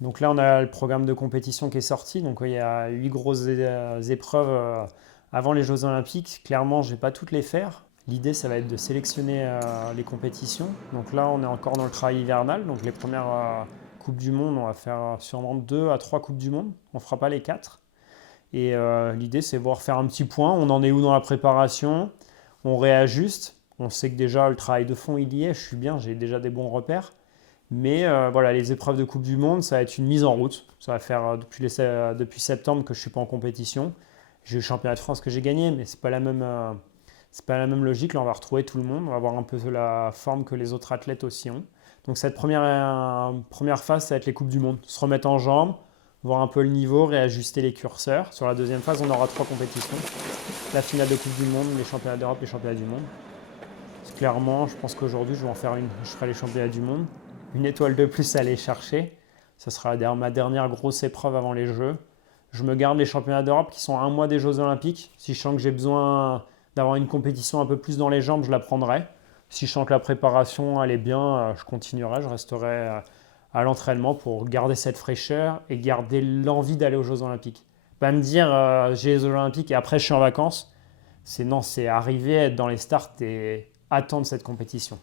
Donc là, on a le programme de compétition qui est sorti. Donc il y a 8 grosses épreuves avant les Jeux Olympiques. Clairement, je ne vais pas toutes les faire. L'idée, ça va être de sélectionner les compétitions. Donc là, on est encore dans le travail hivernal. Donc les premières Coupes du Monde, on va faire sûrement 2 à 3 Coupes du Monde. On ne fera pas les 4. Et l'idée, c'est de voir faire un petit point. On en est où dans la préparation? On réajuste. On sait que déjà, le travail de fond, il y est. Je suis bien, j'ai déjà des bons repères. Mais voilà, les épreuves de Coupe du Monde, ça va être une mise en route. Ça va faire depuis septembre que je ne suis pas en compétition. J'ai eu le championnat de France que j'ai gagné, mais ce n'est pas c'est pas la même logique. Là, on va retrouver tout le monde. On va avoir un peu la forme que les autres athlètes aussi ont. Donc cette première phase, ça va être les Coupes du Monde. Se remettre en jambes, voir un peu le niveau, réajuster les curseurs. Sur la deuxième phase, on aura 3 compétitions. La finale de Coupe du Monde, les championnats d'Europe, les championnats du monde. Clairement, je pense qu'aujourd'hui, je vais en faire une. Je ferai les championnats du monde. Une étoile de plus à aller chercher. Ce sera ma dernière grosse épreuve avant les Jeux. Je me garde les championnats d'Europe qui sont à un mois des Jeux Olympiques. Si je sens que j'ai besoin d'avoir une compétition un peu plus dans les jambes, je la prendrai. Si je sens que la préparation elle est bien, je continuerai, je resterai à l'entraînement pour garder cette fraîcheur et garder l'envie d'aller aux Jeux Olympiques. Pas me dire j'ai les Jeux Olympiques et après je suis en vacances. C'est non, c'est arriver à être dans les starts et attendre cette compétition.